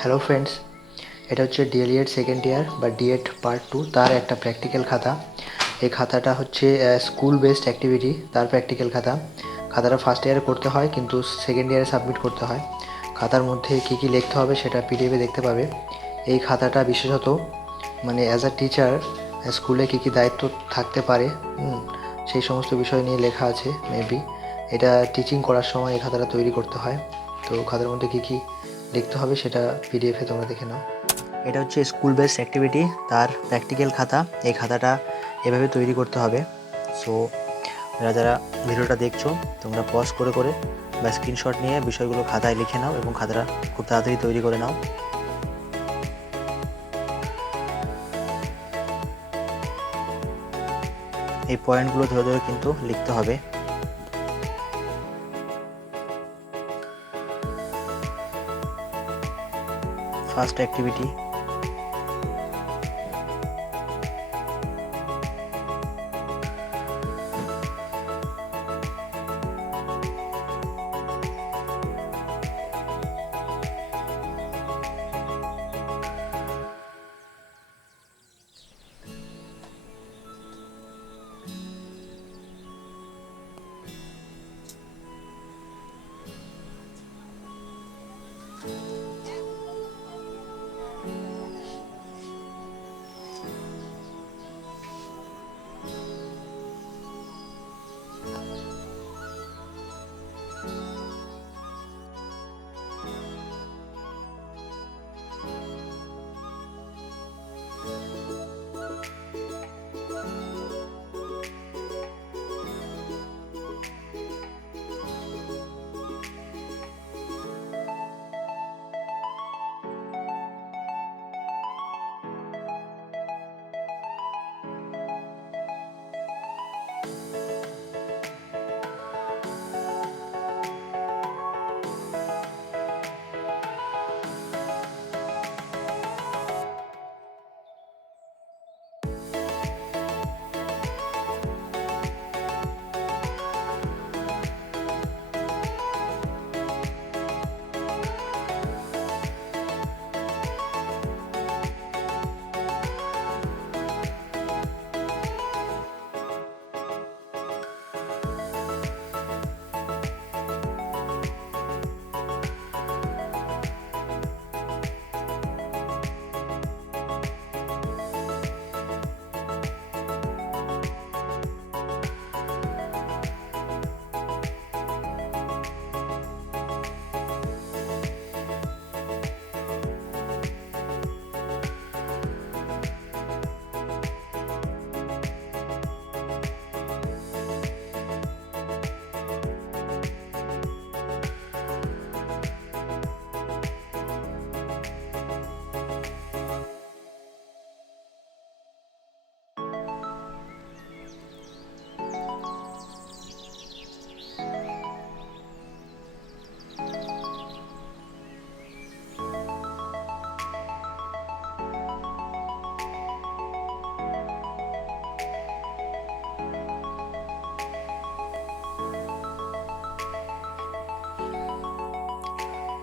Hello friends, এটা হচ্ছে D.el.ed second year বা D.ed পার্ট 2 তার একটা প্র্যাকটিক্যাল খাতা। এই খাতাটা হচ্ছে স্কুল বেসড অ্যাক্টিভিটি, তার প্র্যাকটিক্যাল খাতা। খাতাটা ফার্স্ট ইয়ারে করতে হয় কিন্তু সেকেন্ড ইয়ারে সাবমিট করতে হয়। খাতার মধ্যে কী কী লিখতে হবে সেটা পিডিএফে দেখতে পাবে। এই খাতাটা বিশেষত অ্যাজ আ টিচার স্কুলে কী কী দায়িত্ব থাকতে পারে সেই সমস্ত বিষয় নিয়ে লেখা আছে। মেবি এটা টিচিং করার সময় এই খাতাটা তৈরি করতে হয়। তো খাতার মধ্যে কী কী লিখতে হবে সেটা পিডিএফে তোমরা দেখে নাও। এটা হচ্ছে স্কুল বেসড অ্যাক্টিভিটি, তার প্র্যাকটিক্যাল খাতা। এই খাতাটা এভাবে তৈরি করতে হবে। সো যারা যারা ভিডিওটা দেখছো তোমরা পজ করে করে বা স্ক্রিনশট নিয়ে বিষয়গুলো খাতায় লিখে নাও এবং খাতাটা খুব তাড়াতাড়ি তৈরি করে নাও। এই পয়েন্টগুলো ধরে ধরে কিন্তু লিখতে হবে। ফার্স্ট অ্যাক্টিভিটি,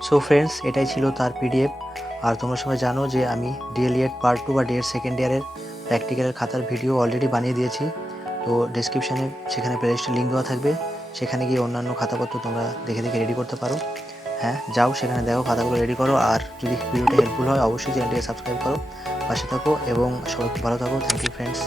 সো ফ্রেন্ডস, এটাই ছিল তার পিডিএফ। আর তোমরা সবাই জানো যে আমি D.el.ed পার্ট 2 বা D.ed সেকেন্ড ইয়ারের প্র্যাকটিক্যালের খাতার ভিডিও অলরেডি বানিয়ে দিয়েছি। তো ডেসক্রিপশানে সেখানে প্লেলিস্টের লিঙ্ক দেওয়া থাকবে, সেখানে গিয়ে অন্যান্য খাতাপত্র তোমরা দেখে দেখে রেডি করতে পারো। হ্যাঁ, যাও সেখানে দেখো, খাতাগুলো রেডি করো। আর যদি ভিডিওটা হেল্পফুল হয় অবশ্যই চ্যানেলটিকে সাবস্ক্রাইব করো, পাশে থাকো এবং সবাই খুব ভালো থাকো। Thank you friends.